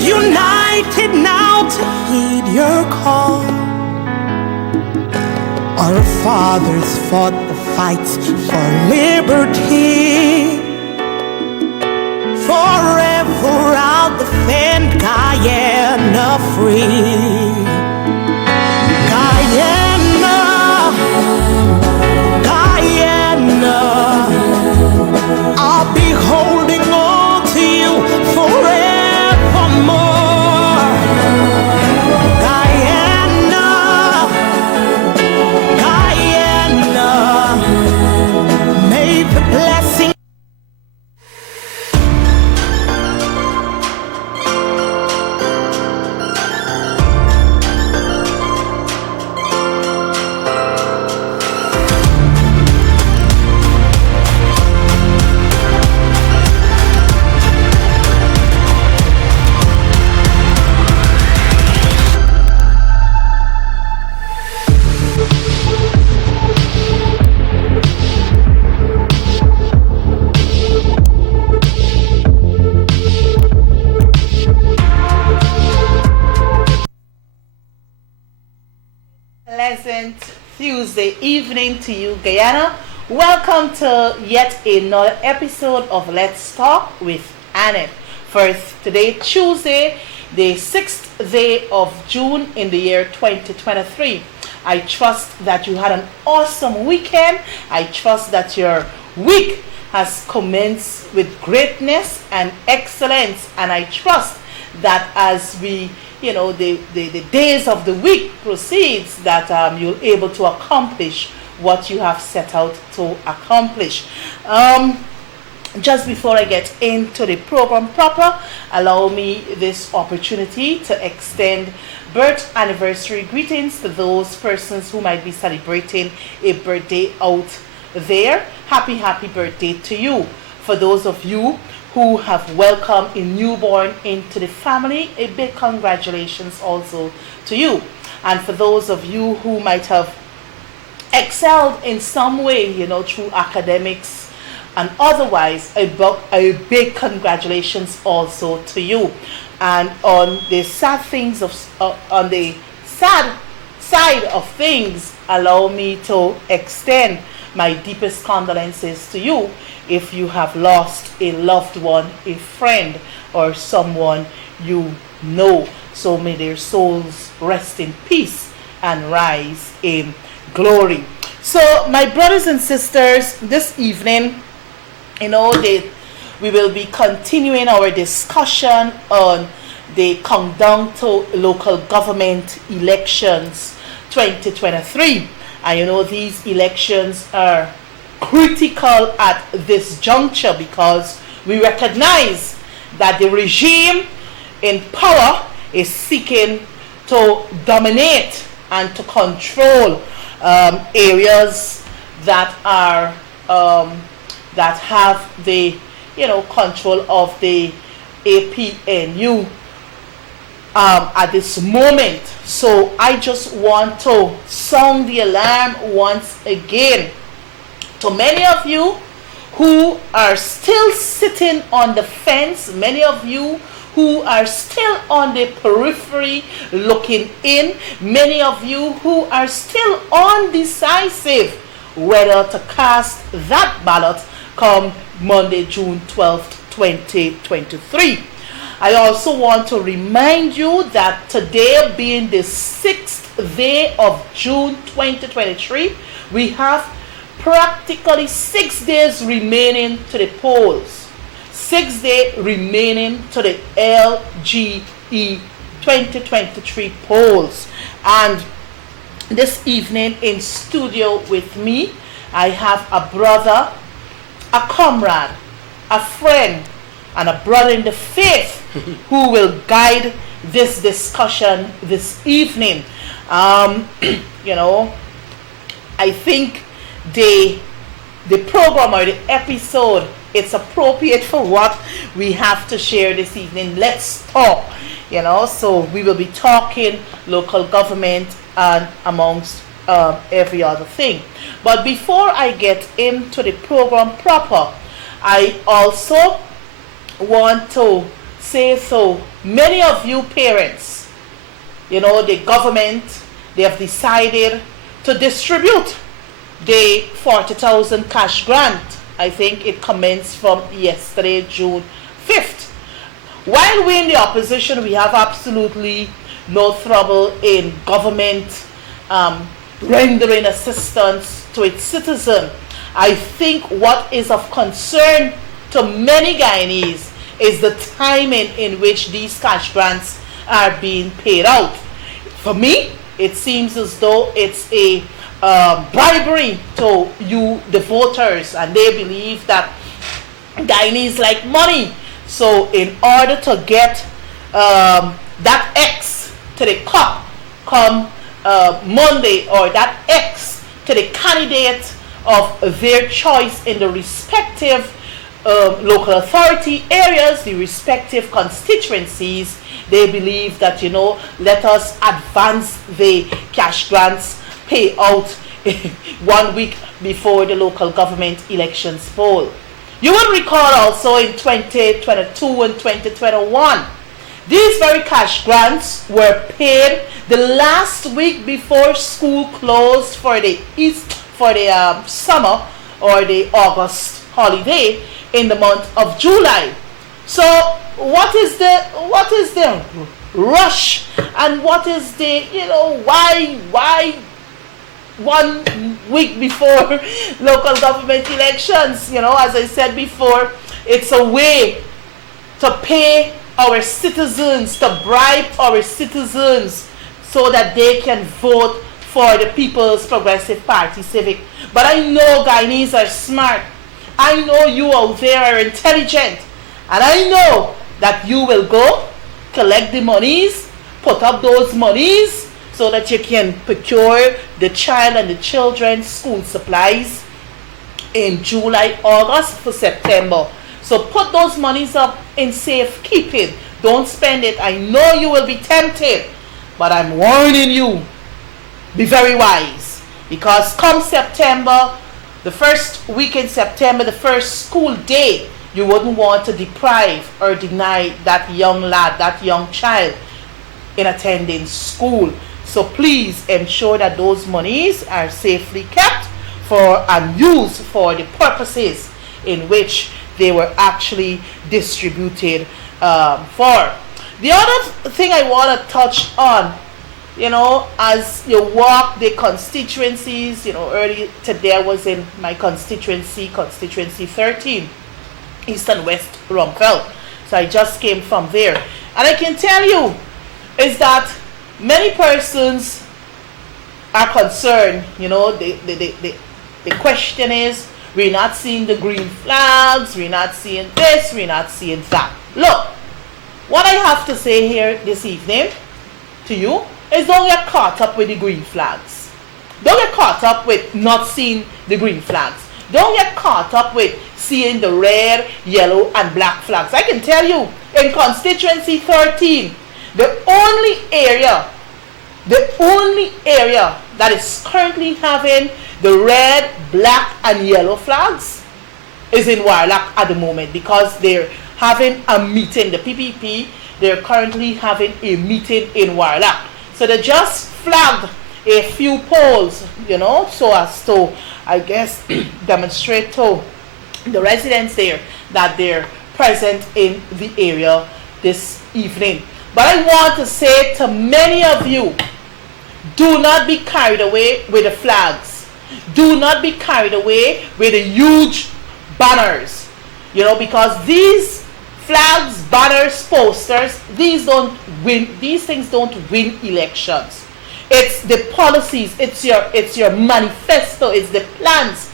united now to heed your call. Our fathers fought the fights for liberty. Forever I'll defend Guyana free. Guyana, Guyana, I'll be holding on to you forevermore. Guyana, Guyana, may the blessing. Pleasant Tuesday evening to you, Guyana. Welcome to yet another episode of Let's Talk with Annette. First, today, Tuesday, the 6th day of June in the year 2023. I trust that you had an awesome weekend. I trust that your week has commenced with greatness and excellence. And I trust that as we the days of the week proceeds, that you're able to accomplish what you have set out to accomplish. Just before I get into the program proper, allow me this opportunity to extend birth anniversary greetings to those persons who might be celebrating a birthday out there. Happy birthday to you. For those of you who have welcomed a newborn into the family, a big congratulations also to you. And for those of you who might have excelled in some way, through academics and otherwise, a big congratulations also to you. And on the sad side of things, allow me to extend my deepest condolences to you if you have lost a loved one, a friend, or someone you know. So may their souls rest in peace and rise in glory. So my brothers and sisters, this evening, we will be continuing our discussion on the countdown to local government elections 2023. And these elections are critical at this juncture because we recognize that the regime in power is seeking to dominate and to control areas that are that have the control of the APNU at this moment. So I just want to sound the alarm once again to many of you who are still sitting on the fence, many of you who are still on the periphery looking in, many of you who are still undecisive whether to cast that ballot come Monday, June 12th, 2023. I also want to remind you that today, being the 6th day of June 2023, we have practically 6 days remaining to the polls. 6 days remaining to the LGE 2023 polls. And this evening in studio with me, I have a brother, a comrade, a friend, and a brother in the faith who will guide this discussion this evening. I think the program or the episode, it's appropriate for what we have to share this evening. Let's talk, so we will be talking local government and amongst every other thing. But before I get into the program proper, I also want to say so. Many of you parents, the government, they have decided to distribute the 40,000 cash grant. I think it commenced from yesterday, June 5th. While we in the opposition, we have absolutely no trouble in government rendering assistance to its citizen. I think what is of concern to many Guyanese is the timing in which these cash grants are being paid out. For me, it seems as though it's a bribery to you, the voters, and they believe that Guyanese like money. So in order to get that X to the cup come Monday, or that X to the candidate of their choice in the respective local authority areas, the respective constituencies, they believe that, let us advance the cash grants payout 1 week before the local government elections poll. You will recall also in 2022 and 2021, these very cash grants were paid the last week before school closed for the summer or the August holiday in the month of July. So what is the rush, and what is the why 1 week before local government elections? As I said before, it's a way to pay our citizens, to bribe our citizens so that they can vote for the People's Progressive Party Civic. But I know Guyanese are smart. I know you out there are intelligent. And I know that you will go collect the monies, put up those monies so that you can procure the child and the children's school supplies in July, August, for September. So put those monies up in safekeeping. Don't spend it. I know you will be tempted, but I'm warning you, be very wise. Because come September, the first week in September, the first school day, you wouldn't want to deprive or deny that young lad, that young child in attending school. So please ensure that those monies are safely kept and used for the purposes in which they were actually distributed for. The other thing I want to touch on, as you walk the constituencies, early today I was in my constituency 13, East and West Rumpel. So I just came from there. And I can tell you is that many persons are concerned, the question is, we're not seeing the green flags, we're not seeing this, we're not seeing that. Look, what I have to say here this evening to you is don't get caught up with the green flags. Don't get caught up with not seeing the green flags. Don't get caught up with seeing the red, yellow, and black flags. I can tell you, in constituency 13, the only area that is currently having the red, black, and yellow flags is in Warlock at the moment, because they're having a meeting. The PPP, they're currently having a meeting in Warlock. So they just flagged a few polls, so as to, I guess, demonstrate to the residents there that they're present in the area this evening. But I want to say to many of you, do not be carried away with the flags. Do not be carried away with the huge banners, because these flags, banners, posters, these things don't win elections. It's the policies, it's your manifesto, it's the plans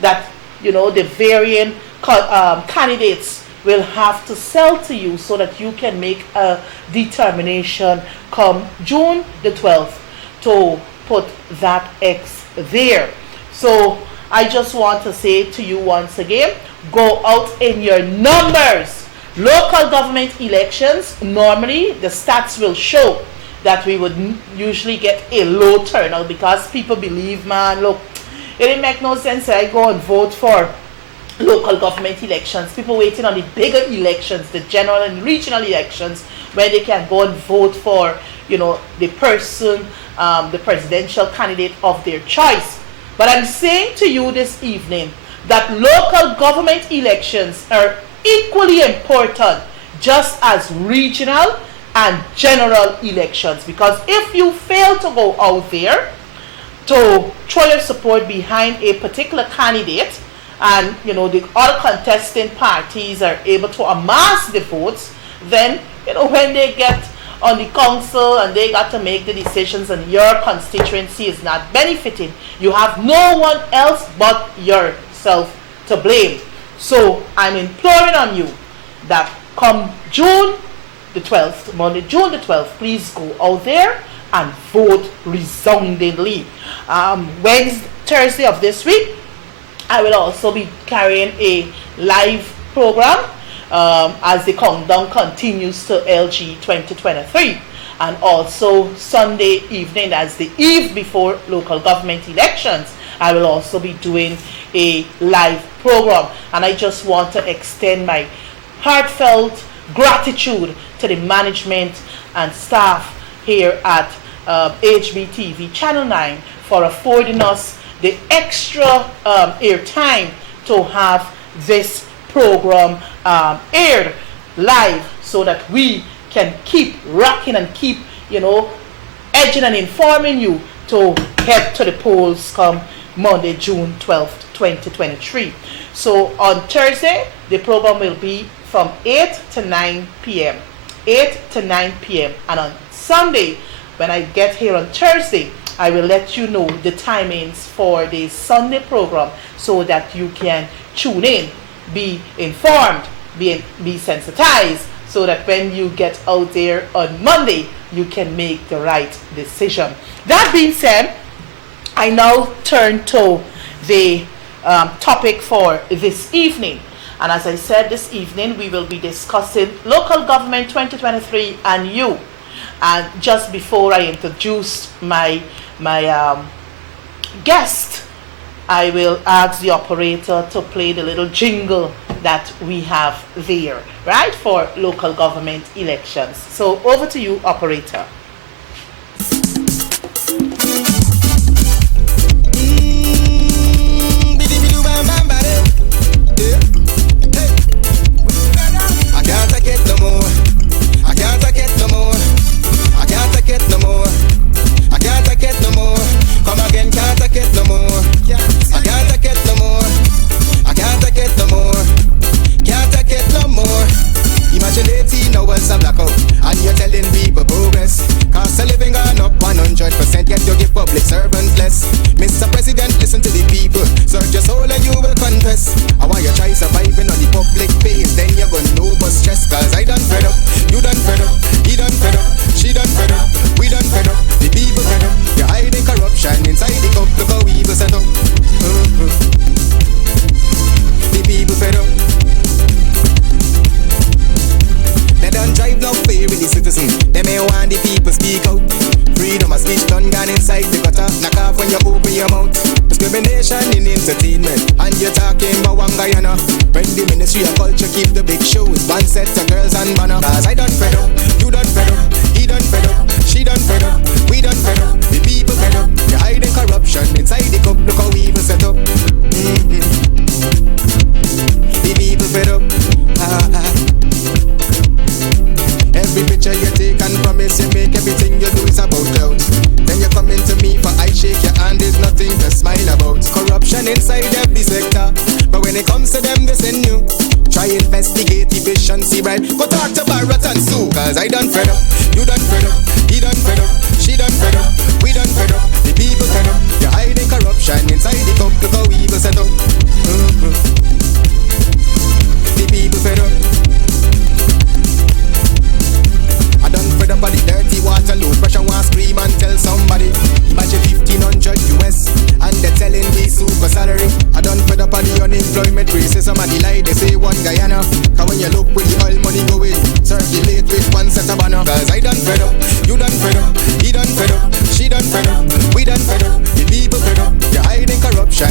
that the varying candidates will have to sell to you so that you can make a determination come June the 12th to put that X there. So I just want to say to you once again, go out in your numbers. Local government elections, normally the stats will show that we would usually get a low turnout, because people believe, man, look, it didn't make no sense that I go and vote for local government elections, people waiting on the bigger elections, the general and regional elections, where they can go and vote for, the person, the presidential candidate of their choice. But I'm saying to you this evening that local government elections are equally important, just as regional and general elections. Because if you fail to go out there to throw your support behind a particular candidate, and the other contesting parties are able to amass the votes, then when they get on the council and they got to make the decisions and your constituency is not benefiting, you have no one else but yourself to blame. So I'm imploring on you that come June the 12th, Monday, June the 12th, please go out there and vote resoundingly. Thursday of this week, I will also be carrying a live program as the countdown continues to LG 2023, and also Sunday evening, as the eve before local government elections, I will also be doing a live program. And I just want to extend my heartfelt gratitude to the management and staff here at HBTV Channel 9 for affording us the extra airtime to have this program aired live, so that we can keep rocking and keep edging and informing you to head to the polls come Monday, June 12th, 2023. So on Thursday, the program will be from 8 to 9 p.m. 8 to 9 p.m. And on Sunday, when I get here on Thursday, I will let you know the timings for the Sunday program, so that you can tune in, be informed, be sensitized, so that when you get out there on Monday, you can make the right decision. That being said, I now turn to the topic for this evening. And as I said, this evening we will be discussing local government 2023 and you. And just before I introduce my guest, I will ask the operator to play the little jingle that we have there, right, for local government elections. So over to you, operator.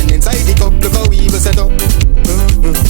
Inside the cup, look how we will set up.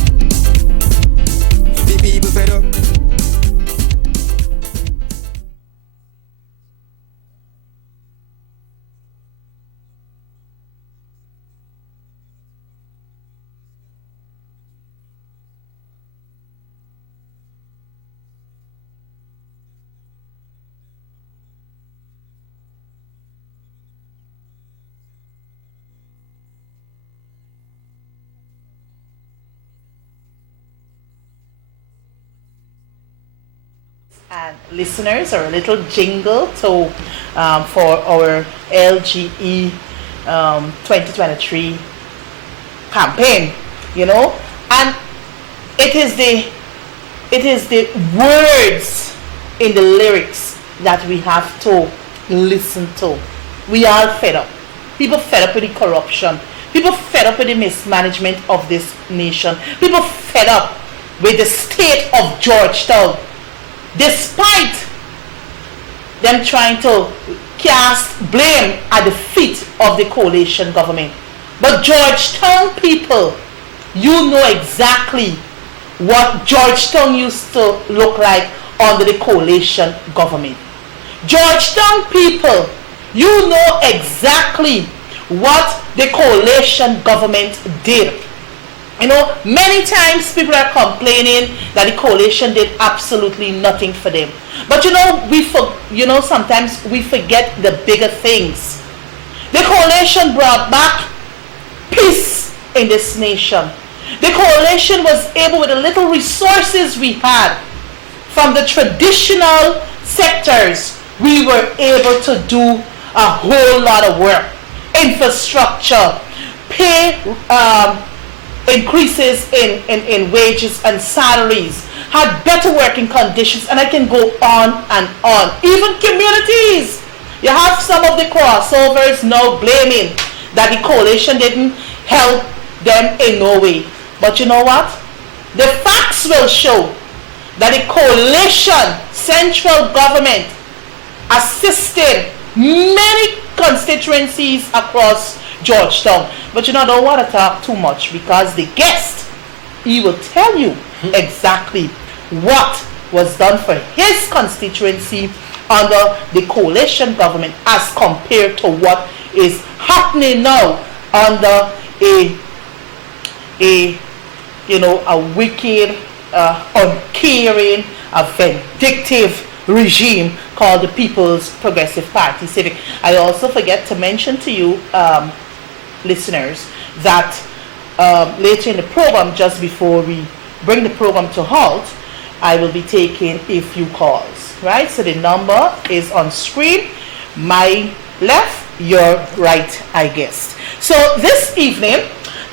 and listeners, or a little jingle to for our LGE 2023 campaign, and it is the words in the lyrics that we have to listen to. We are fed up. People fed up with the corruption. People fed up with the mismanagement of this nation. People fed up with the state of Georgetown, despite them trying to cast blame at the feet of the coalition government. But Georgetown people, you know exactly what Georgetown used to look like under the coalition government. Georgetown people, you know exactly what the coalition government did. Many times people are complaining that the coalition did absolutely nothing for them. But sometimes we forget the bigger things. The coalition brought back peace in this nation. The coalition was able, with the little resources we had from the traditional sectors, we were able to do a whole lot of work. Infrastructure, pay increases in wages and salaries, had better working conditions, and I can go on and on. Even communities. You have some of the crossovers now blaming that the coalition didn't help them in no way. But you know what? The facts will show that the coalition central government assisted many constituencies across Georgetown. But I don't want to talk too much, because the guest, he will tell you exactly what was done for his constituency under the coalition government as compared to what is happening now under a wicked, uncaring, a vindictive regime called the People's Progressive Party Civic. I also forget to mention to you, listeners, that later in the program, just before we bring the program to halt, I will be taking a few calls, right? So the number is on screen, my left, your right, I guess. So this evening,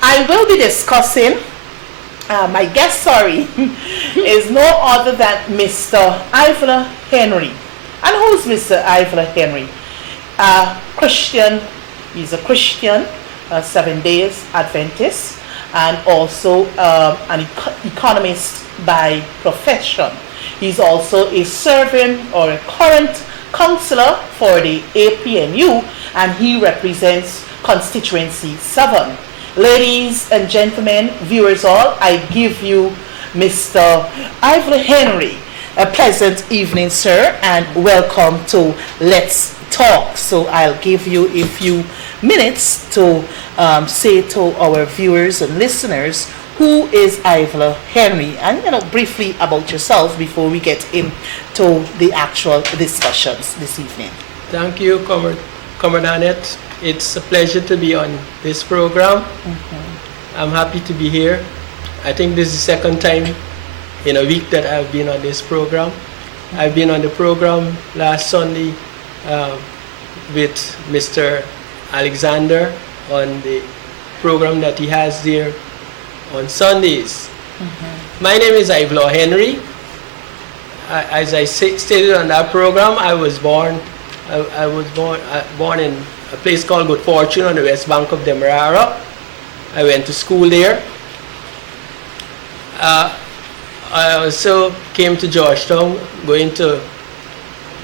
I will be discussing, my guest, is no other than Mr. Ivler Henry. And who's Mr. Ivler Henry? Christian, he's a Christian, 7 Days Adventist, and also an economist by profession. He's also a serving or a current counselor for the APNU, and he represents constituency 7. Ladies and gentlemen, viewers all, I give you Mr. Ivler Henry. A pleasant evening, sir, and welcome to Let's Talk. So I'll give you a few minutes to say to our viewers and listeners, who is Ivler Henry, and briefly about yourself before we get into the actual discussions this evening. Thank you, Comrade Annette. It's a pleasure to be on this program. I'm happy to be here. I think this is the second time in a week that I've been on this program. I've been on the program last Sunday with Mr. Alexander on the program that he has there on Sundays. My name is Ivler Henry. As I stated on that program, I was born in a place called Good Fortune on the west bank of Demerara. I went to school there. I also came to Georgetown, going to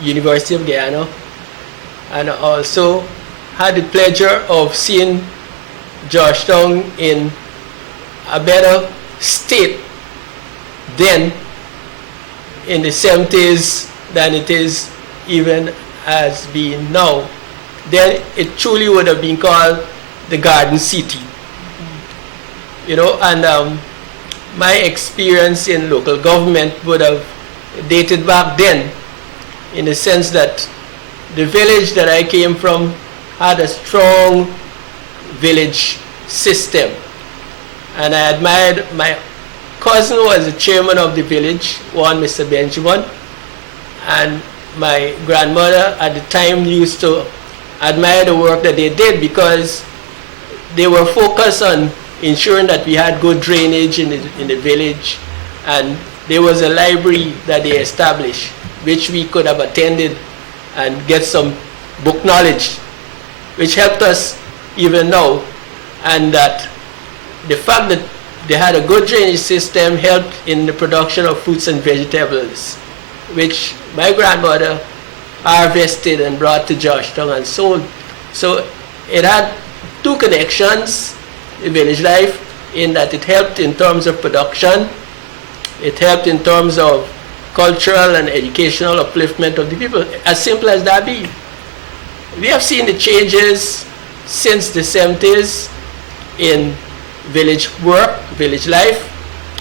University of Guyana, and also had the pleasure of seeing Georgetown in a better state then in the 70s than it is even as being now. Then it truly would have been called the Garden City. And my experience in local government would have dated back then, in the sense that the village that I came from had a strong village system. And I admired, my cousin was the chairman of the village, one Mr. Benjamin, And my grandmother at the time used to admire the work that they did because they were focused on ensuring that we had good drainage in the village, and there was a library that they established which we could have attended and get some book knowledge, which helped us even now. And that the fact that they had a good drainage system helped in the production of fruits and vegetables, which my grandmother harvested and brought to Georgetown and sold. So it had two connections, in village life, in that it helped in terms of production, it helped in terms of cultural and educational upliftment of the people, as simple as that be. We have seen the changes since the 70s in village work, village life.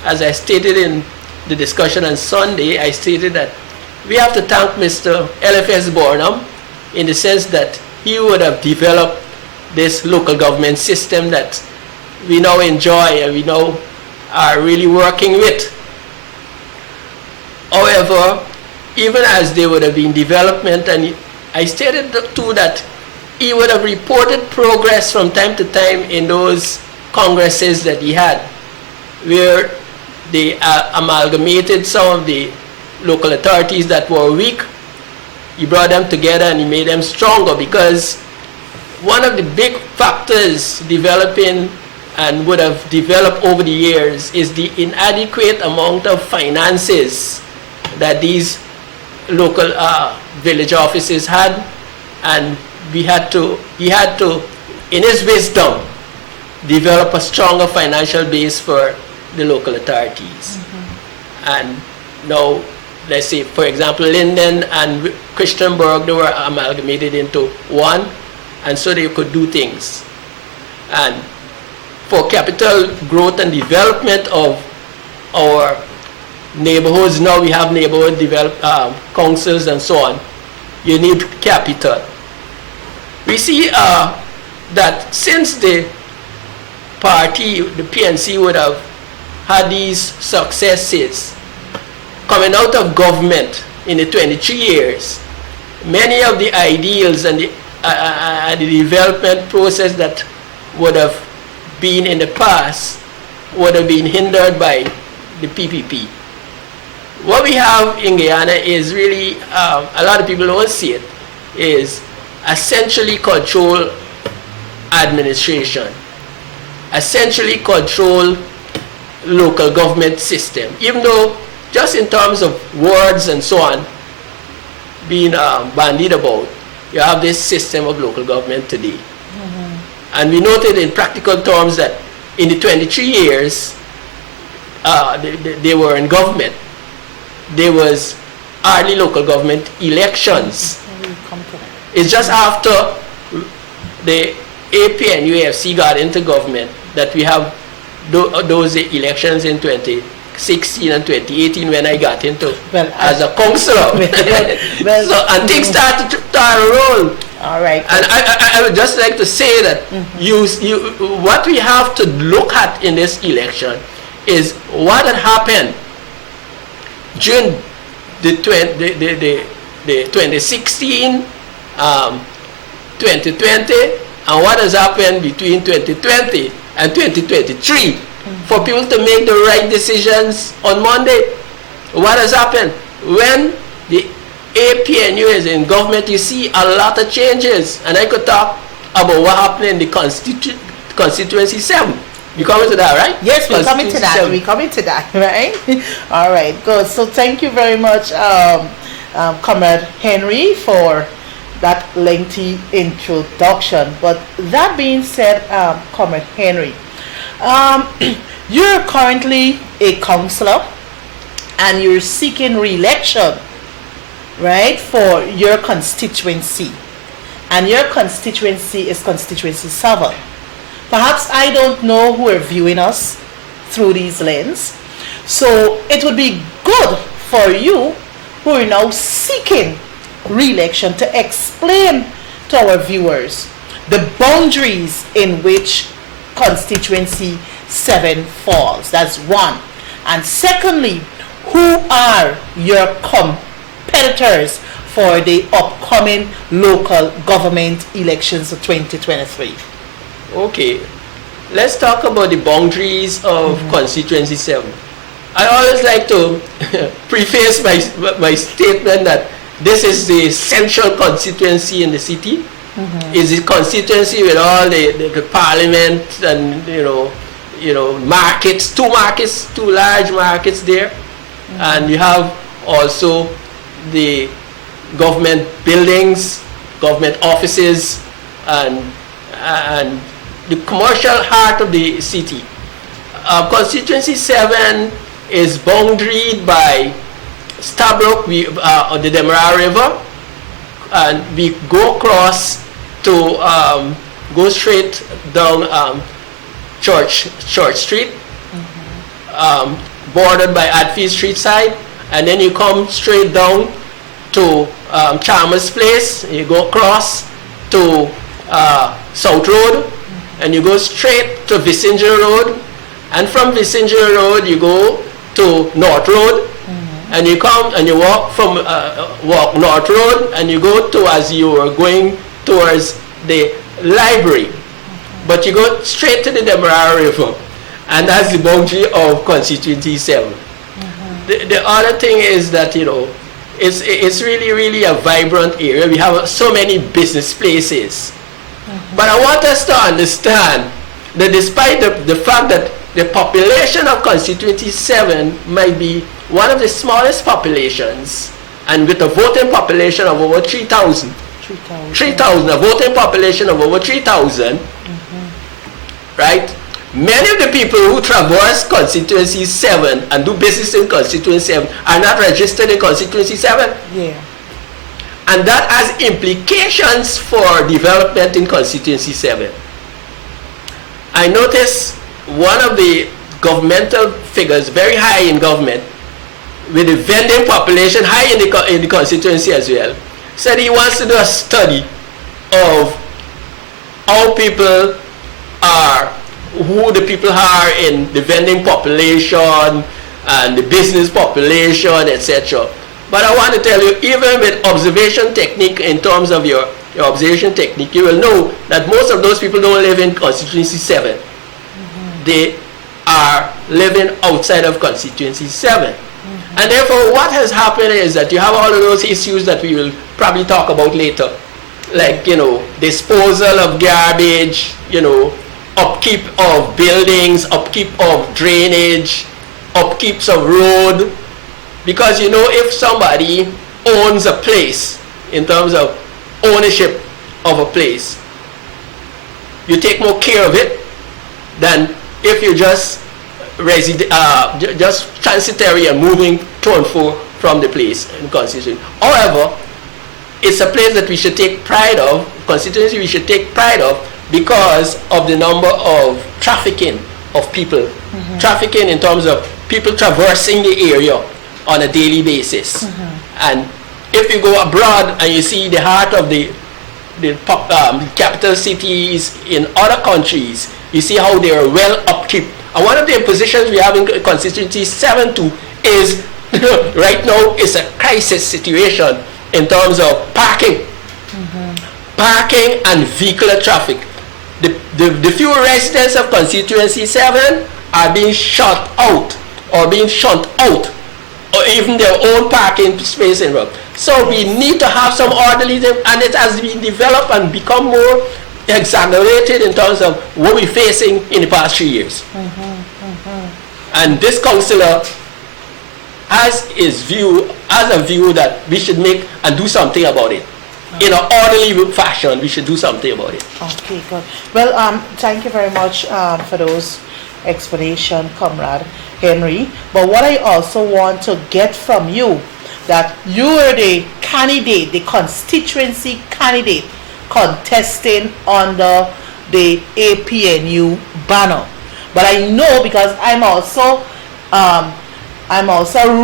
As I stated in the discussion on Sunday, I stated that we have to thank Mr. LFS Bornham in the sense that he would have developed this local government system that we now enjoy and we now are really working with. However, even as there would have been development, and I stated too that he would have reported progress from time to time in those congresses that he had, where they amalgamated some of the local authorities that were weak. He brought them together and he made them stronger, because one of the big factors developing and would have developed over the years is the inadequate amount of finances that these local village offices had, and he had to, in his wisdom, develop a stronger financial base for the local authorities. And now, let's say, for example, Linden and Christianburg, they were amalgamated into one, and so they could do things. And for capital growth and development of our neighborhoods, now we have neighborhood councils and so on, you need capital. We see that since the party, the PNC, would have had these successes coming out of government in the 23 years, many of the ideals and the development process that would have been in the past would have been hindered by the PPP. What we have in Guyana is really, a lot of people don't see it, is essentially control administration, essentially control local government system, even though just in terms of words and so on being bandied about, you have this system of local government today. And we noted in practical terms that in the 23 years they were in government, there was hardly local government elections. It's just after the AP and UFC got into government that we have those elections in 2016 and 2018 when I got into as a councillor. So, and things started to roll. All right. And I would just like to say that what we have to look at in this election is what had happened during the 2016, 2020, and what has happened between 2020 and 2023 for people to make the right decisions on Monday. What has happened? When the APNU is in government, you see a lot of changes, and I could talk about what happened in the constituency 7. You coming to that, right? Yes, we're coming to that. We're coming to that, right? All right, good. So thank you very much, Comrade Henry, for that lengthy introduction. But that being said, Comrade Henry, you're currently a councillor and you're seeking re-election, right, for your constituency. And your constituency is constituency 7. Perhaps I don't know who are viewing us through these lenses. So it would be good for you who are now seeking re-election to explain to our viewers the boundaries in which constituency 7 falls. That's one. And secondly, who are your competitors for the upcoming local government elections of 2023? Okay, let's talk about the boundaries of constituency 7. I always like to preface my statement that this is the central constituency in the city. It's the constituency with all the parliament and markets, two large markets there, and you have also the government buildings, government offices, and the commercial heart of the city. Constituency 7 is boundaried by Stabroek, on the Demerara River, and we go across to go straight down Church Street, bordered by Adfield Street side, and then you come straight down to Chalmers Place. You go across to South Road, and you go straight to Vissinger Road, and from Vissinger Road you go to North Road, and you come and you walk from North Road, and you go to, as you are going towards the library, but you go straight to the Demerara River, and that's the boundary of constituency 7. The other thing is that it's really a vibrant area. We have so many business places, but I want us to understand that despite the fact that the population of constituency 7 might be one of the smallest populations, and with a voting population of over 3,000, a voting population of over 3,000, right? Many of the people who traverse constituency 7 and do business in constituency 7 are not registered in constituency 7. Yeah. And that has implications for development in constituency 7. I noticed one of the governmental figures, very high in government, with the vending population high in the constituency as well, said he wants to do a study of how people are, who the people are in the vending population and the business population, etc. But I want to tell you, even with observation technique, in terms of your observation technique, you will know that most of those people don't live in constituency 7. They are living outside of constituency 7. And therefore, what has happened is that you have all of those issues that we will probably talk about later, like, disposal of garbage, upkeep of buildings, upkeep of drainage, upkeeps of road. Because if somebody owns a place, in terms of ownership of a place, you take more care of it than if you just transitory and moving to and fro from the place in constituency. However, it's a place that we should take pride of, constituency we should take pride of, because of the number of trafficking of people. Trafficking in terms of people traversing the area on a daily basis. And if you go abroad and you see the heart of the capital cities in other countries, you see how they are well upkeep. And one of the positions we have in constituency 7 too is right now is a crisis situation in terms of parking. Parking and vehicular traffic. The few residents of constituency 7 are being shut out, or even their own parking space involved. So we need to have some orderliness, and it has been developed and become more exaggerated in terms of what we're facing in the past 3 years. And this councillor has a view that we should make and do something about it. In an orderly fashion, we should do something about it. Okay, good. Well, thank you very much for those explanation, Comrade Henry. But what I also want to get from you, that you are the candidate, the constituency candidate contesting under the APNU banner. But I know, because I'm also a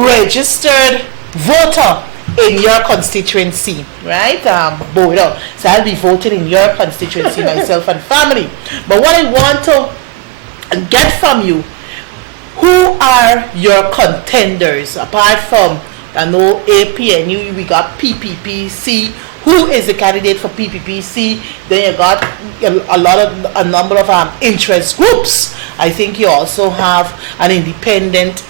registered voter in your constituency, right? Bodo. So I'll be voting in your constituency myself and family. But what I want to get from you, who are your contenders apart from I know APNU, we got PPPC. Who is the candidate for PPPC? Then you got a number of interest groups. I think you also have an independent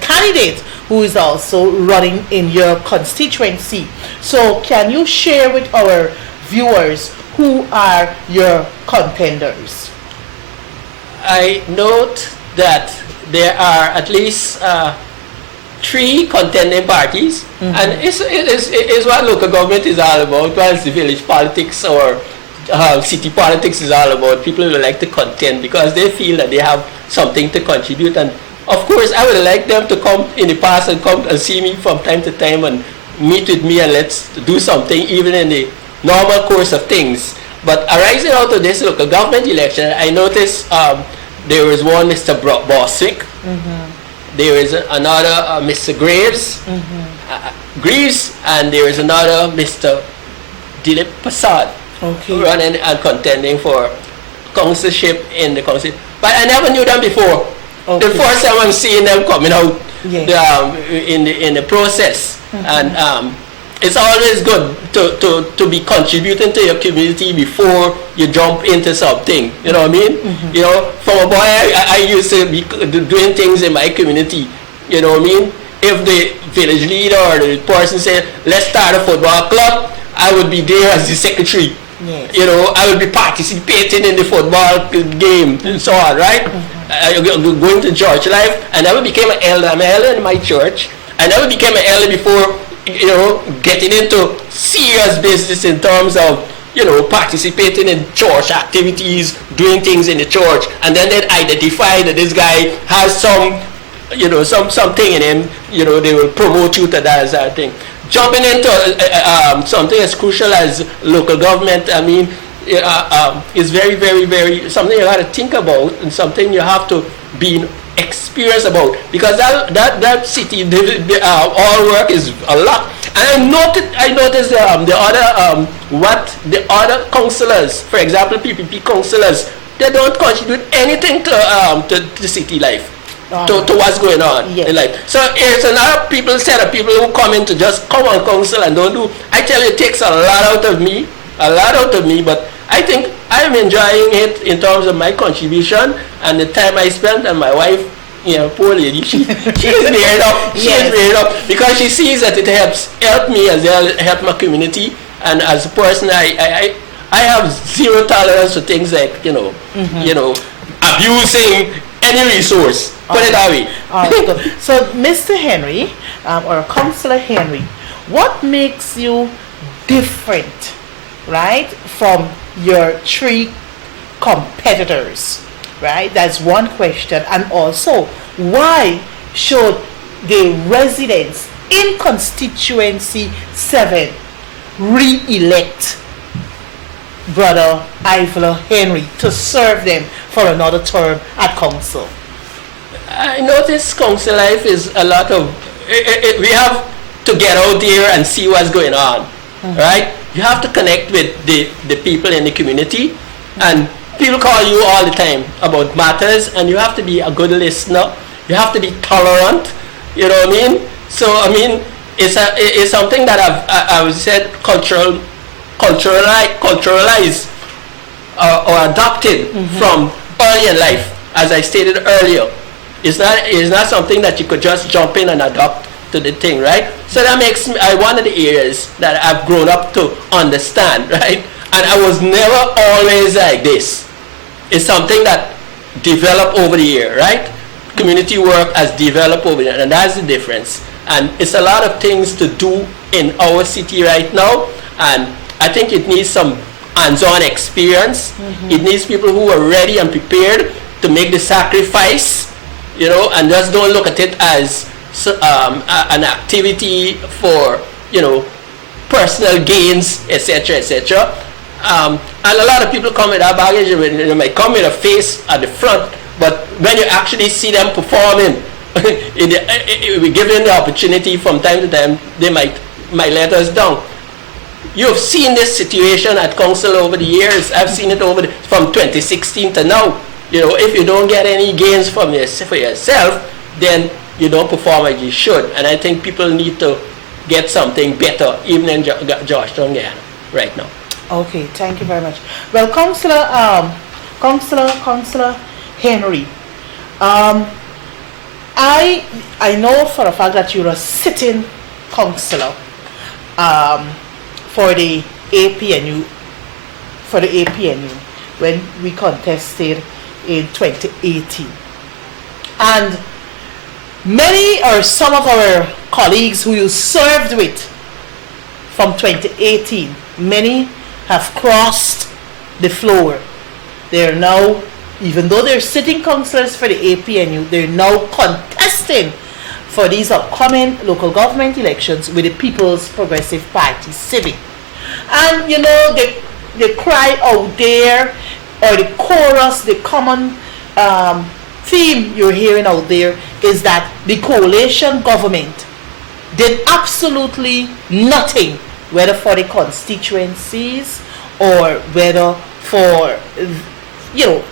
candidate who is also running in your constituency. So can you share with our viewers who are your contenders? I note that there are at least 3 contending parties, and it is what local government is all about, while the village politics or city politics is all about. People would like to contend because they feel that they have something to contribute, and of course I would like them to come in the past and come and see me from time to time and meet with me and let's do something even in the normal course of things. But arising out of this local government election, I noticed there was one Mr. Boswick. There is another Mr. Greaves, and there is another Mr. Dilip Prasad running and contending for councilship in the council. But I never knew them before. The first time I'm seeing them coming out in the process, and it's always good to be contributing to your community before you jump into something. You know what I mean? You know, from a boy, I used to be doing things in my community. You know what I mean? If the village leader or the person said, let's start a football club, I would be there as the secretary. Yes. You know, I would be participating in the football game and so on, right? Going to church life. I never became an elder. I'm an elder in my church. I never became an elder before, you know, getting into serious business in terms of, you know, participating in church activities, doing things in the church, and then they identify that this guy has some, you know, something in him, you know, they will promote you to that as a thing. Jumping into something as crucial as local government, I mean, is very, very, very something you got to think about and something you have to be experienced about, because that city, all work is a lot. And I noticed the other councillors, for example, PPP councillors, they don't contribute anything to city life. To what's going on in life. So it's another set of people who come in to just come on council and don't do. I tell you, it takes a lot out of me, but I think I'm enjoying it in terms of my contribution and the time I spent, and my wife, you know, poor lady, she's made up. She's made up because she sees that it help me as well, help my community, and as a person, I have zero tolerance for things like, you know, abusing any resource. Put it that way. All right, good. So, Mr. Henry, or Councillor Henry, what makes you different, right, from your 3 competitors, right? That's one question. And also, why should the residents in constituency 7 re-elect Brother Ivler Henry to serve them for another term at council? I notice council life is a lot of, we have to get out there and see what's going on, right? You have to connect with the people in the community, and people call you all the time about matters, and you have to be a good listener. You have to be tolerant, you know what I mean? So, I mean, it's something that I've said culturalized or adopted from early in life, as I stated earlier. It's not something that you could just jump in and adopt to the thing, right? So that makes me one of the areas that I've grown up to understand, right? And I was never always like this. It's something that developed over the year, right? Community work has developed over the year, and that's the difference. And it's a lot of things to do in our city right now, and I think it needs some hands-on experience. It needs people who are ready and prepared to make the sacrifice, you know, and just don't look at it as an activity for, you know, personal gains, etc., etc. And a lot of people come with that baggage. They might come with a face at the front, but when you actually see them performing, we give them the opportunity from time to time, they might let us down. You've seen this situation at council over the years. I've seen it from 2016 to now. You know, if you don't get any gains for yourself, then you don't perform as you should. And I think people need to get something better, even in Georgetown, Guyana, right now. Okay, thank you very much. Well, Councillor Henry, I know for a fact that you're a sitting councillor for the APNU when we contested in 2018, and many or some of our colleagues who you served with from 2018, many have crossed the floor. They're now, even though they're sitting councillors for the APNU, they're now contesting for these upcoming local government elections with the People's Progressive Party Civic. And you know, the cry out there, or the chorus, the common theme you're hearing out there is that the coalition government did absolutely nothing, whether for the constituencies or whether for, you know,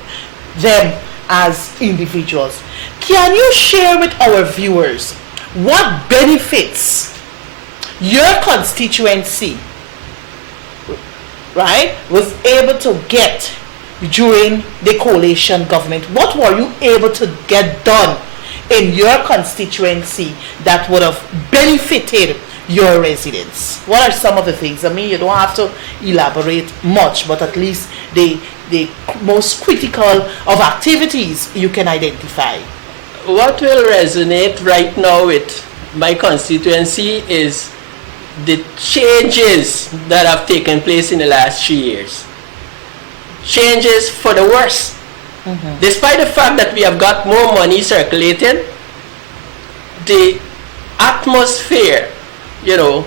them as individuals. Can you share with our viewers what benefits your constituency, right, was able to get during the coalition government? What were you able to get done in your constituency that would have benefited your residents? What are some of the things? I mean, you don't have to elaborate much, but at least the most critical of activities you can identify. What will resonate right now with my constituency is the changes that have taken place in the last 3 years. Changes for the worse. Despite the fact that we have got more money circulating, the atmosphere, you know,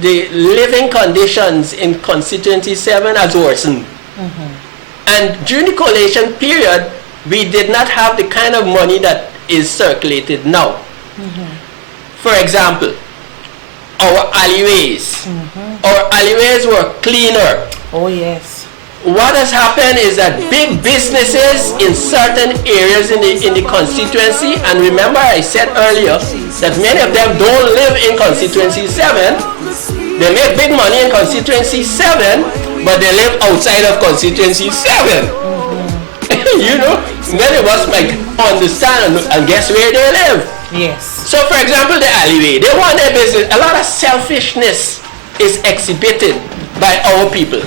the living conditions in constituency 7 has worsened. And during the coalition period, we did not have the kind of money that is circulated now. For example, our alleyways. Our alleyways were cleaner. Oh yes. What has happened is that big businesses in certain areas in the constituency, and remember I said earlier that many of them don't live in constituency 7. They make big money in constituency 7, but they live outside of constituency 7. You know, many of us might understand and guess where they live. Yes. So for example, the alleyway, they want their business. A lot of selfishness is exhibited by our people.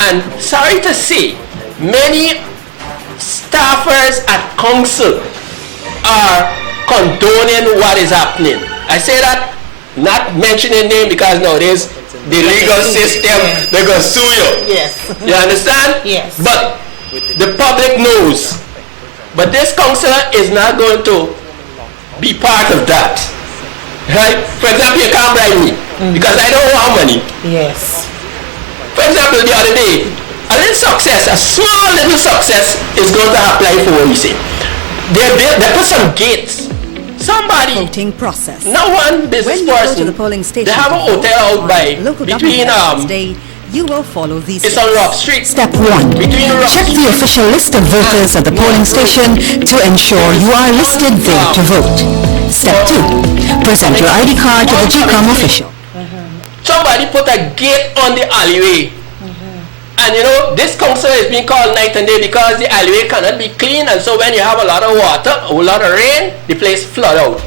And sorry to say, many staffers at council are condoning what is happening. I say that not mentioning name because nowadays the legal system, they're going to sue you. Yes. You understand? Yes. But the public knows. But this councillor is not going to be part of that. Right? For example, you can't bribe me because I don't want money. Yes. For example, the other day, a little success, a small little success is going to apply for what we say. They put some gates. Somebody, voting process. no one business When you person, go to the polling station, they have a hotel out by local between government day, you will follow these it's steps. on Rock Street. Step 1. Between Rock Check Street. the official list of voters at the polling station to ensure you are listed there to vote. Step 2. Present your ID card to the GCOM official. Somebody put a gate on the alleyway. And you know, this council is being called night and day because the alleyway cannot be clean, and so when you have a lot of water, a lot of rain, the place flood out.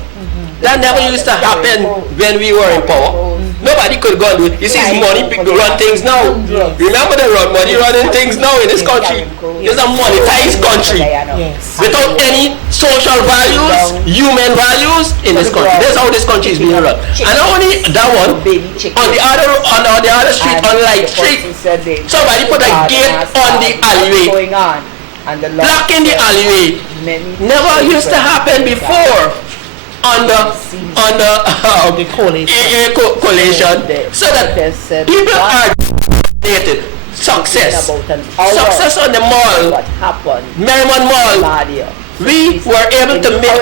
That never used to happen when we were in power. Nobody could go and do it. You see, it's money to run things now. Remember the money running things now in this country? It's a monetized country. Yes. Without any social values, human values in this country. That's how this country is being run. And not only that one, on the other street, on Light Street, somebody put a gate on the alleyway, blocking the alleyway. Never used to happen before on the coalition, so that people are donated. Success on the mall, Merrimon Mall. We were able to put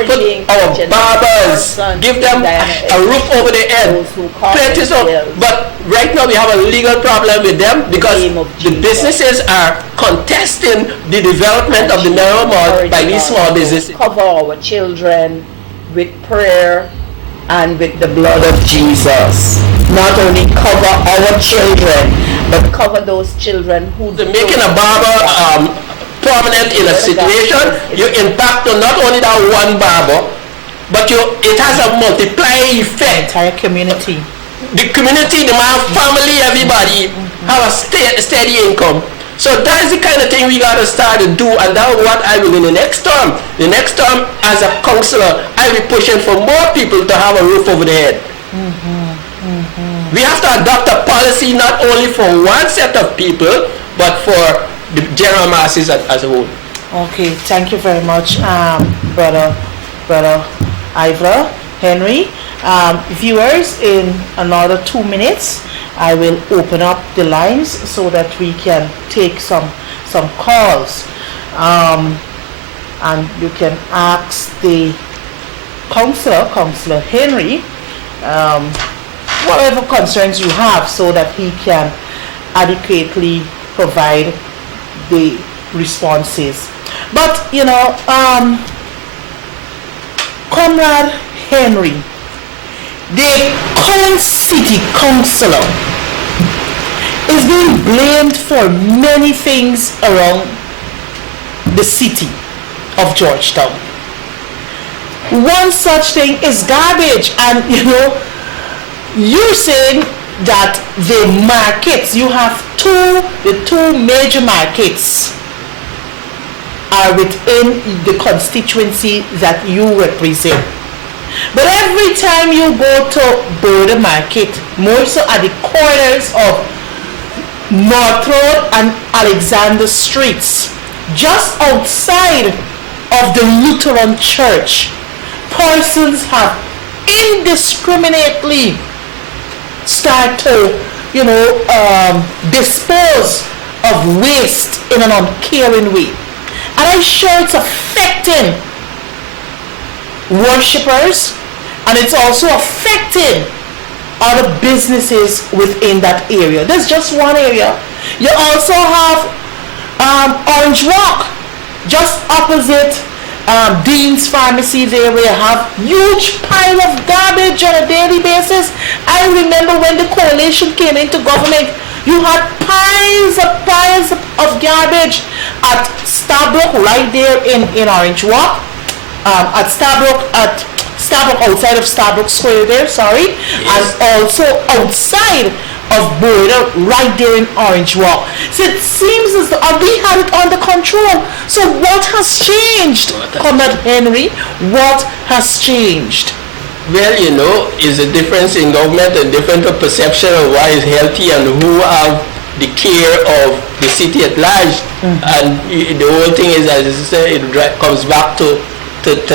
our barbers, give them a roof over their head, plenty so. But right now we have a legal problem with them because the businesses are contesting the development of the Merrimon Mall by these small businesses. Cover our children, with prayer and with the blood of Jesus. Not only cover our children, but cover those children who Making a barber prominent in a situation, you impact on not only that one barber, but it has a multiplier effect. Entire community. The community, the man, family, everybody have a steady income. So that is the kind of thing we got to start to do, and that's what I will in the next term. The next term, as a councillor, I will be pushing for more people to have a roof over their head. We have to adopt a policy not only for one set of people, but for the general masses as a whole. Okay, thank you very much, brother Ivor Henry. Viewers, in another 2 minutes, I will open up the lines so that we can take some calls, and you can ask the Councillor Henry whatever concerns you have, so that he can adequately provide the responses. But Comrade Henry, the current city councillor is being blamed for many things around the city of Georgetown. One such thing is garbage, and you're saying that the markets, you have the two major markets are within the constituency that you represent. But every time you go to Border Market, more so at the corners of North Road and Alexander Streets, just outside of the Lutheran Church, persons have indiscriminately start to, dispose of waste in an uncaring way. And I'm sure it's affecting worshippers, and it's also affecting other businesses within that area. There's just one area. You also have Orange Walk, just opposite Dean's Pharmacy there, where you have huge pile of garbage on a daily basis. I remember when the coalition came into government, you had piles of garbage at Starbrook, right there in Orange Walk, at Starbrook, outside of Starbrook Square there, sorry, yes. And also outside of Border, right there in Orange Walk. So it seems as though we had it under control. So what has changed, Comrade Henry? What has changed? Well, is a difference in government and different perception of what is healthy and who have the care of the city at large. And the whole thing is, as I said, it comes back to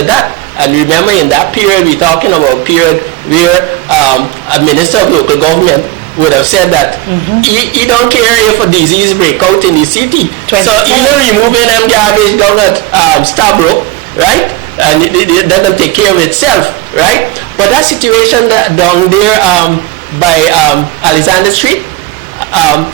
that. And remember, in that period, we're talking about a period where a minister of local government would have said that he don't care if a disease break out in the city. So removing them garbage down at Starbrook, right? And it doesn't take care of itself, right? But that situation down there by Alexander Street,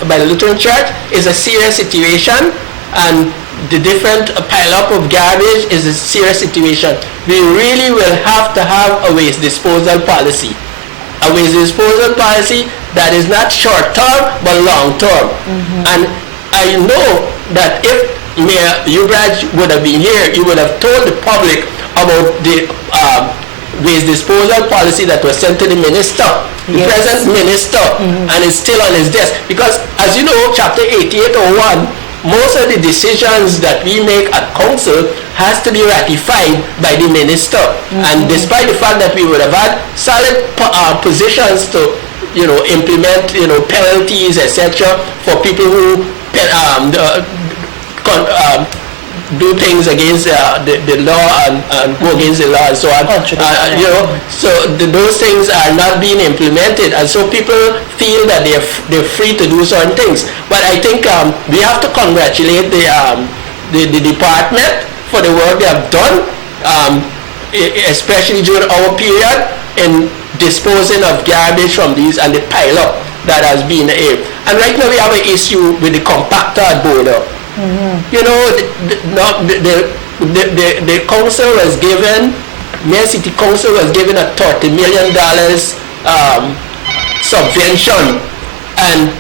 by the Lutheran Church, is a serious situation, and the different pile up of garbage is a serious situation. We really will have to have a waste disposal policy. A waste disposal policy that is not short term but long term. And I know that if Mayor Ubraj would have been here, he would have told the public about the waste disposal policy that was sent to the minister, the present minister, and it's still on his desk. Because as you know, Chapter 8801, most of the decisions that we make at council has to be ratified by the minister. And despite the fact that we would have had solid positions to implement penalties, etc., for people who do things against the law and go against the law and so on. So those things are not being implemented, and so people feel that they're free to do certain things. But I think we have to congratulate the department for the work they have done, especially during our period in disposing of garbage from these and the pile up that has been here. And right now we have an issue with the compactor at Border. The council was given Mayor City Council was given a $30 million subvention, and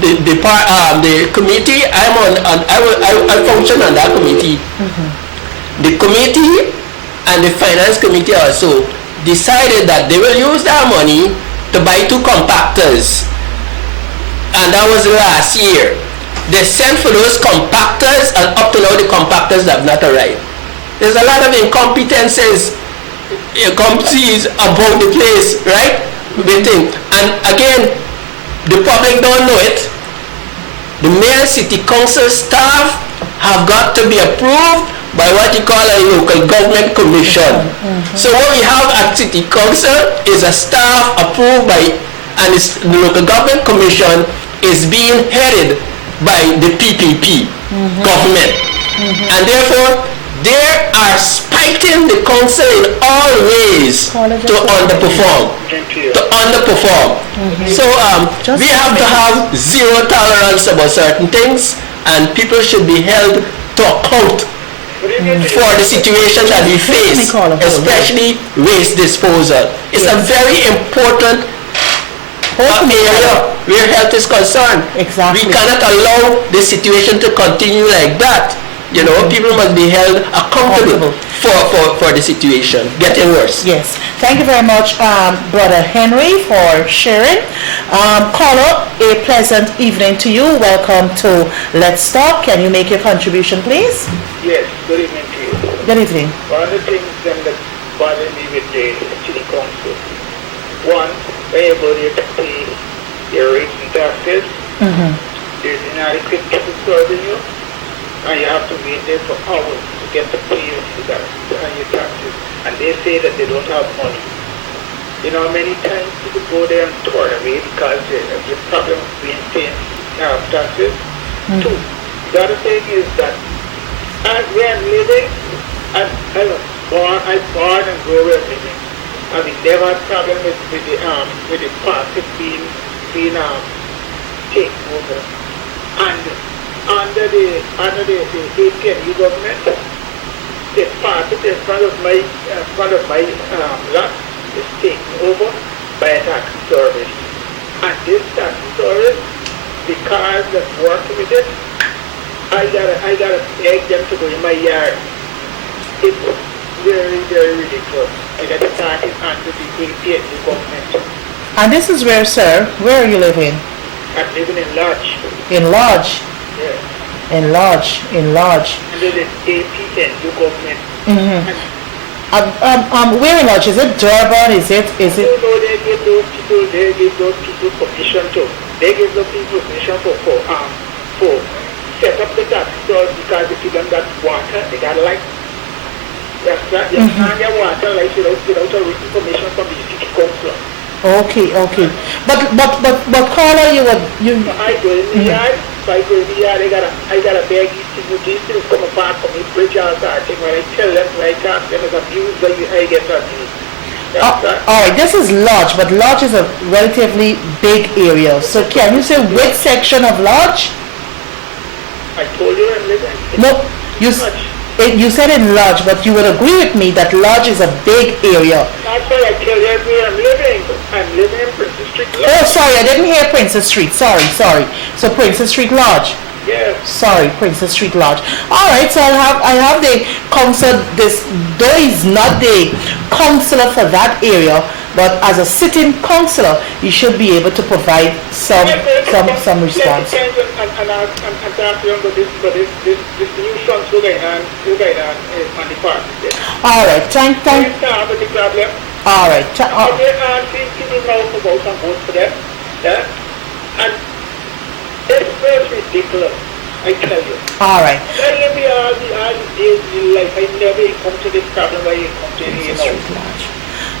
the committee I function on that committee. The committee and the finance committee also decided that they will use that money to buy 2 compactors, and that was last year. They sent for those compactors, and up to now the compactors have not arrived. There's a lot of incompetencies about the place, right? And again, the public don't know it. The mayor, city council staff have got to be approved by what you call a local government commission. So what we have at city council is a staff approved by, and the local government commission is being headed by the PPP government. And therefore, they are spiking the council in all ways to underperform. So we have to have zero tolerance about certain things, and people should be held to account for the situation that we face, especially waste disposal. It's a very important area where health is concerned. Exactly. We cannot allow the situation to continue like that. You know, people must be held accountable for the situation getting worse. Yes. Thank you very much, Brother Henry, for sharing. Caller, a pleasant evening to you. Welcome to Let's Talk. Can you make your contribution, please? Yes, good evening to you. Good evening. One of the things that bother me with the city council, one, when you go there to pay your rates and taxes, there's inadequate people serving you, and you have to wait there for hours to get to pay your taxes, and they say that they don't have money. You know, many times people go there and turn away because there's a problem with paying taxes. Two, the other thing is that as we are living, I was born and grew up living, and we never had problem with the party being taken over. And under the APNU government, the party in front of my lot is taken over by a taxi service. And this taxi service, because of working with it, I gotta beg them to go in my yard. It's very, very ridiculous. I gotta start it under the APNU government. And this is where, sir, where are you living? I'm living in Lodge. In Lodge? Yes. In Lodge. Under the APNU government. Where in Lodge? Is it Durban? Is it? No, they give those people permission to. They give those people permission for set up the tax stores because if you don't got water, they got light. That's right. You can't get water like without a written permission from the city council. Okay. But caller, you. I go in the yard. If I go in the yard, I gotta beg these people come apart from me, bridge out that thing. When I tell them, when I talk to them, it's abused, but I get abused. Alright, this is Lodge, but Lodge is a relatively big area. So can you say which section of Lodge? I told you I'm living. No, you said in Lodge, but you would agree with me that Lodge is a big area. That's why I tell you where I'm living. I'm living in Princess Street Lodge. Oh, sorry, I didn't hear Princess Street. Sorry. So Princess Street Lodge. Yes. Sorry, Princess Street Lodge. All right, so I have the council. Though he's not the councillor for that area, but as a sitting councillor, he should be able to provide some response. And talk to them about this new songs we're going on the park. All right, thank. With the problem. All right. They are asking people now to vote and vote for them. Yeah? And it's very ridiculous, I tell you. All right. I never all the days in life, I never come to this problem where you come to it,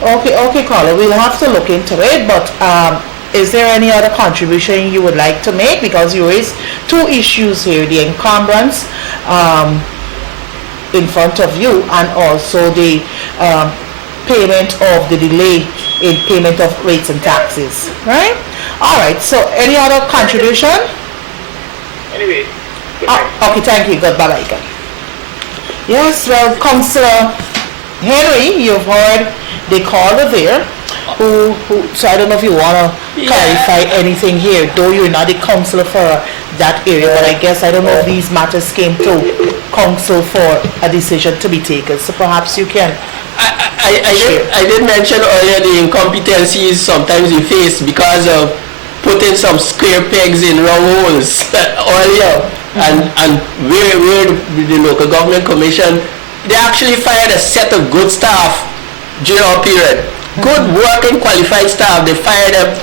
Okay, caller, we'll have to look into it, but is there any other contribution you would like to make? Because you raised two issues here, the encumbrance in front of you and also the payment of the delay in payment of rates and taxes, right? All right, so any other contribution? Anyway. Okay, thank you. Goodbye. Yes, well, Councillor Henry, you've heard the caller there. So I don't know if you want to clarify anything here, though you're not the counselor for that area, but I guess I don't know if these matters came to council for a decision to be taken. So perhaps you can. I did mention earlier the incompetencies sometimes we face because of putting some square pegs in round holes earlier, and where the local government commission, they actually fired a set of good staff during our period. Good working qualified staff, they fired them,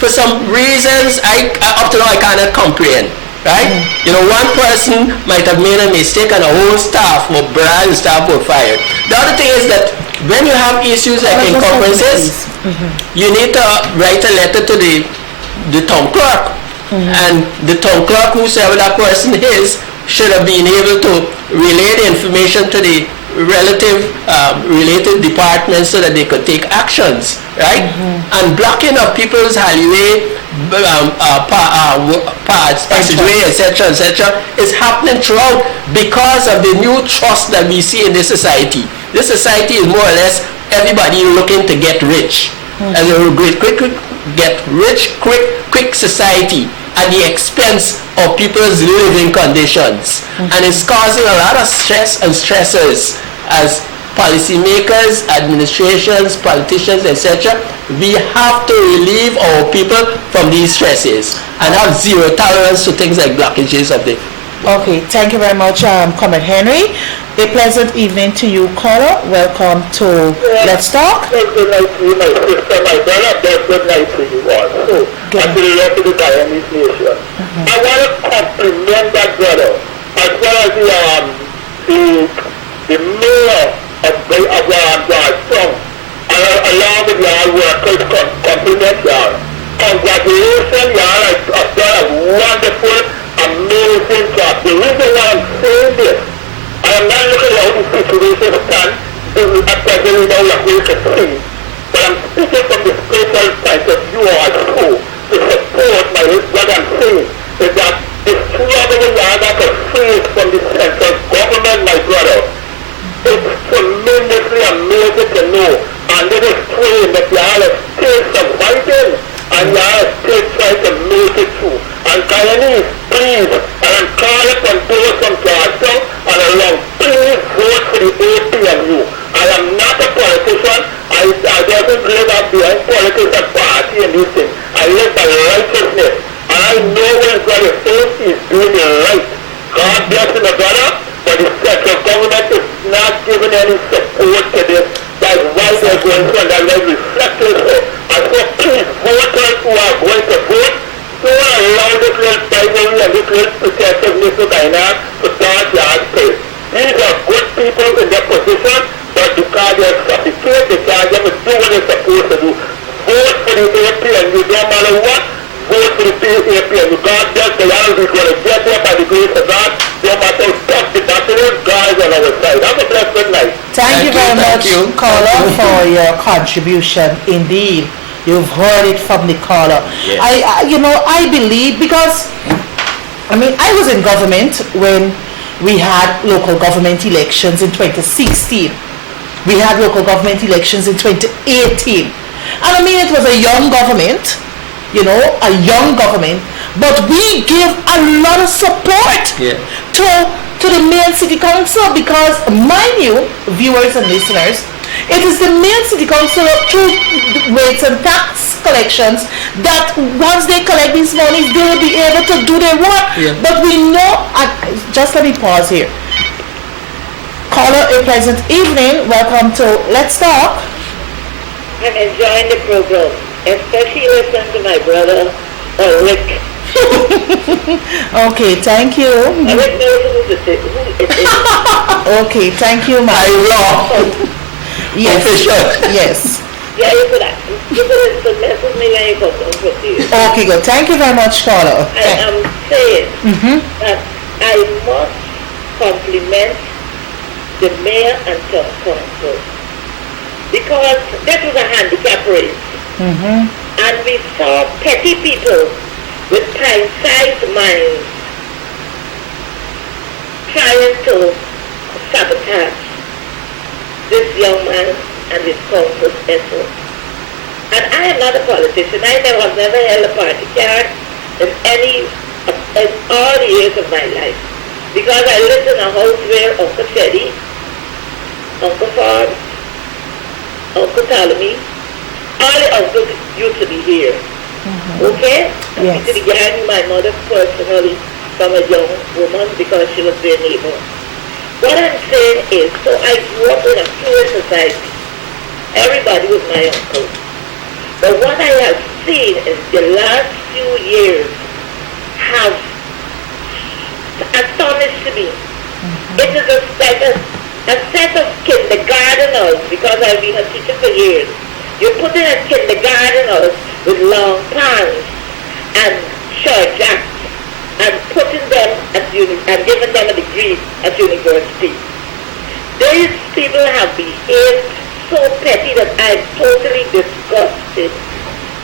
for some reasons up to now I cannot comprehend, right? One person might have made a mistake and a whole staff or brand staff were fired. The other thing is that when you have issues like encumbrances, you need to write a letter to the town clerk, and the town clerk, whoever that person is, should have been able to relay the information to the related departments so that they could take actions, right? And blocking of people's alleyway, passageway, etc., is happening throughout because of the new trust that we see in this society. This society is more or less everybody looking to get rich, as a quick society at the expense of people's living conditions, and it's causing a lot of stress and stressors as policymakers, administrations, politicians, etc. We have to relieve our people from these stresses and have zero tolerance to things like blockages of the. Okay, thank you very much, Comrade Henry. A pleasant evening to you, caller. Welcome to Let's Talk. Good night to you, my sister, my brother. Good night to you also. And to the rest of the Guyanese nation. I want to compliment that brother, as well as the mayor of Georgetown, along with y'all workers, compliment y'all. Congratulations, y'all have done a wonderful, amazing job. The reason why I'm saying this, I am not looking at how the situation stands at present now like we can see, but I'm speaking from the spiritual point of view also to support what I'm saying is that the struggle we are that are freed from the central government, my brother, it's tremendously amazing to know, and it is praying that y'all are still surviving and y'all are still trying to make it through. And Guyanese, please, and I'm calling on those from Georgetown and along, please vote for the APMU. I am not a politician. I doesn't live up behind politics and party and these things. I live by righteousness. And I know when God is saying He's doing it right. God bless him, brother, but the central government is not giving any support to this. That's why they're going to, and that's reflected here. And so please, voters who are going to vote, don't allow this little rivalry and this little protectiveness to start your place. These are good people in their position, but because they're sophisticated, they can't even do what they're supposed to do. Vote for the AP and you don't matter what, vote for the AP and you God bless the land we're going to get there by the grace of God. No matter how tough the battle is, God is on our side. Have a blessed good night. Thank you very much, caller, for your contribution. Indeed, you've heard it from the caller. Yes. I believe, because I was in government when we had local government elections in 2016. We had local government elections in 2018. And it was a young government, but we give a lot of support to the main city council, because, mind you, viewers and listeners, it is the main city council through rates and tax collections that once they collect these monies, they will be able to do their work. But we know, just let me pause here. Caller, a pleasant evening. Welcome to Let's Talk. I'm enjoying the program, especially listening to my brother, Rick. Okay, thank you. Rick knows who it is. Okay, thank you, ma'am. Yes. Yes. Yeah, you could message me when you come to proceed. Okay, good. Thank you very much, caller. I am saying that I must compliment the mayor and town council, because that was a handicap race. And we saw petty people with pint-sized minds trying to sabotage this young man and his council's effort. And I am not a politician. I have never held a party card in all the years of my life. Because I lived in a house where Uncle Teddy, Uncle Ford, Uncle Ptolemy, all the uncles used to be here. Okay? Yes. I began my mother personally from a young woman because she was their neighbor. What I'm saying is, so I grew up in a fluid society. Everybody was my uncle. But what I have seen in the last few years have astonished me. It is a set of kindergarteners, because I've been a teacher for years. You're putting a kindergarteners with long pants and short jackets and putting them at and giving them a degree at university. These people have behaved so petty that I'm totally disgusted.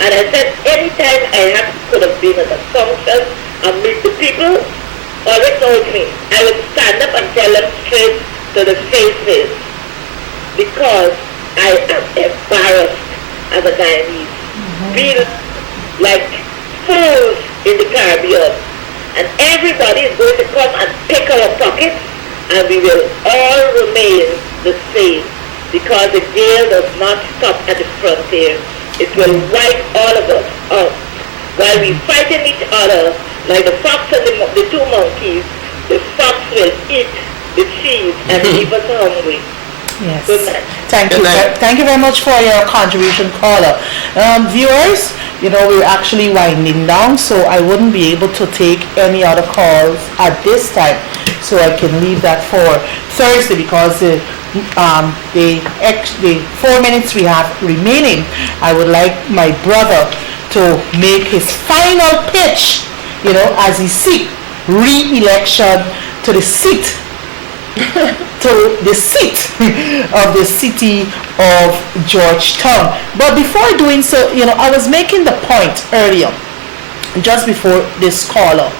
And I said, anytime I could have been at a function and meet the people, always told me, I would stand up and tell them straight to the faces, because I am embarrassed as a Guyanese. Feel like fools in the Caribbean. And everybody is going to come and pick our pockets, and we will all remain the same, because the jail does not stop at the frontier. It will wipe all of us out. While we fighting each other, like the fox and the two monkeys, the fox will eat the cheese and leave us hungry. Yes. Good night. Thank you. Thank you very much for your contribution, caller. Viewers, we're actually winding down, so I wouldn't be able to take any other calls at this time. So I can leave that for Thursday, because the 4 minutes we have remaining, I would like my brother to make his final pitch, as he seeks re-election to the seat of the city of Georgetown. But before doing so, I was making the point earlier, just before this caller.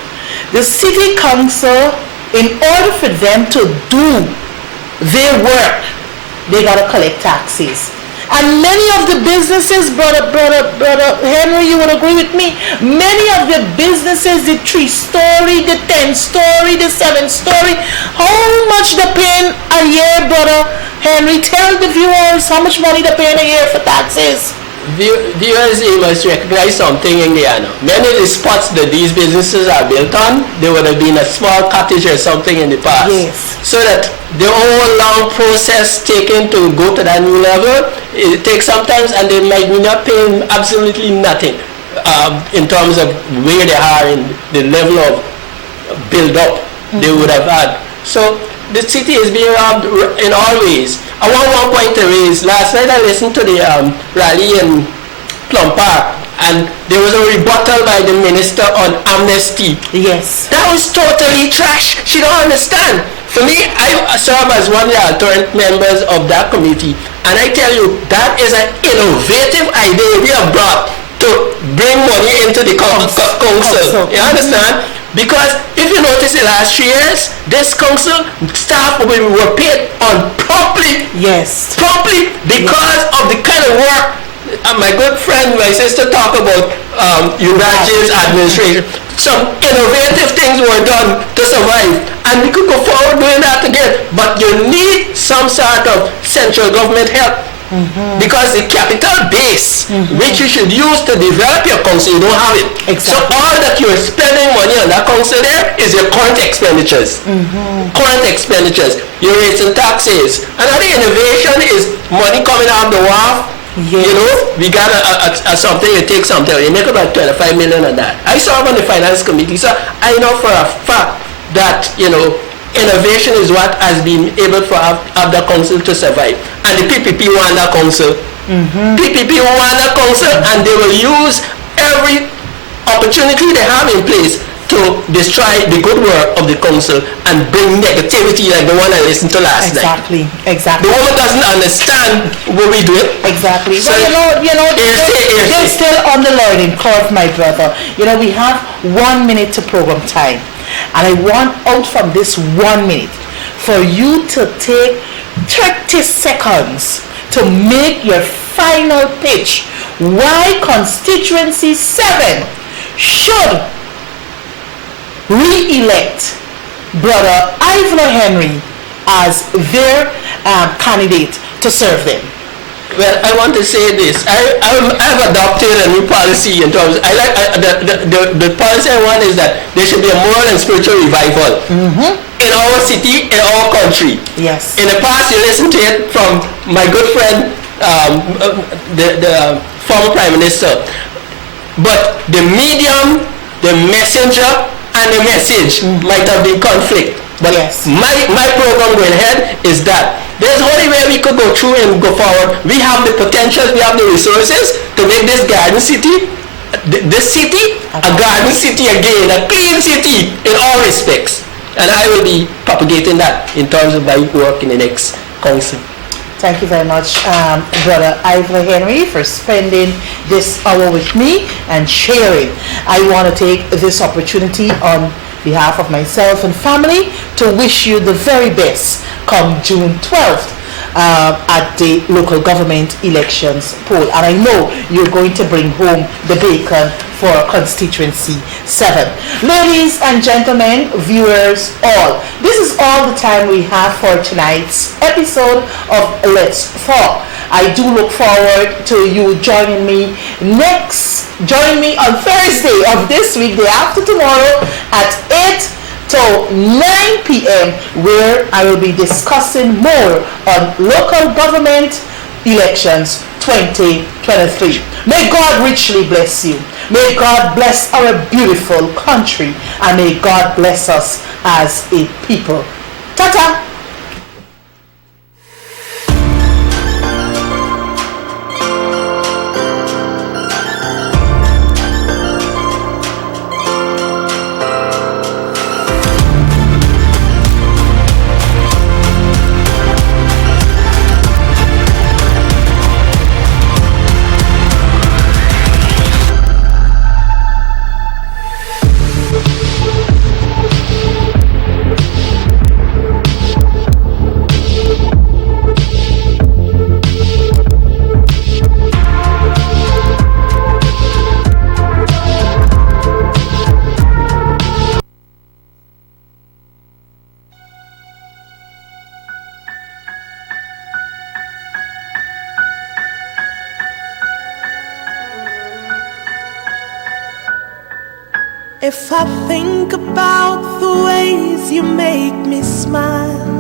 The city council, in order for them to do their work, they gotta collect taxes. And many of the businesses, brother Henry, you would agree with me, many of the businesses, the 3-story, the 10-story, the 7-story, how much they paying a year, brother Henry? Tell the viewers how much money they paying a year for taxes. Viewers, you must recognize something in Guyana. Many of the spots that these businesses are built on, there would have been a small cottage or something in the past. Yes. So that the whole long process taken to go to that new level, it takes sometimes, and they might be not paying absolutely nothing in terms of where they are in the level of build-up they would have had. So the city is being robbed in all ways. I want one point to raise. Last night I listened to the rally in Plum Park, and there was a rebuttal by the minister on amnesty. Yes. That was totally trash. She don't understand. For me, I serve as one of the alternate members of that committee, and I tell you, that is an innovative idea we have brought to bring money into the council. You understand? Because if you notice the last 3 years, this council staff were paid on promptly. Yes. Promptly, because of the kind of work my good friend, my sister, talk about Uraji's administration. Some innovative things were done to survive, and we could go forward doing that again. But you need some sort of central government help. Because the capital base, which you should use to develop your council, you don't have it. Exactly. So all that you're spending money on that council there is your current expenditures. Current expenditures. You're raising taxes. Another innovation is money coming out of the WAF. Yes. We got a something, you take something, you make about 25 million on that. I serve on the finance committee, so I know for a fact that, innovation is what has been able for the council to survive. And the PPP want that council. PPP want that council, and they will use every opportunity they have in place to destroy the good work of the council and bring negativity like the one I listened to last night. Exactly. The woman doesn't understand what we do. Exactly. So they're still on the learning curve, my brother. We have 1 minute to program time. And I want out from this 1 minute for you to take 30 seconds to make your final pitch why constituency 7 should re-elect Brother Ivor Henry as their candidate to serve them. Well, I want to say this. I've adopted a new policy in terms. The policy I want is that there should be a moral and spiritual revival in our city, in our country. Yes. In the past, you listened to it from my good friend, the former Prime Minister. But the medium, the messenger, and the message might have been conflict. But yes. my program going ahead is that there's only way we could go through and go forward. We have the potentials, we have the resources to make this garden city, this city, a garden city again, a clean city in all respects. And I will be propagating that in terms of my work in the next council. Thank you very much, Brother Ivor Henry, for spending this hour with me and sharing. I want to take this opportunity on behalf of myself and family to wish you the very best come June 12th at the local government elections poll. And I know you're going to bring home the bacon for constituency 7. Ladies and gentlemen, viewers all, this is all the time we have for tonight's episode of Let's Talk. I do look forward to you joining me on Thursday of this week, day after tomorrow at 8 to 9 p.m. where I will be discussing more on local government elections 2023. May God richly bless you. May God bless our beautiful country, and may God bless us as a people. Ta-ta! If I think about the ways you make me smile,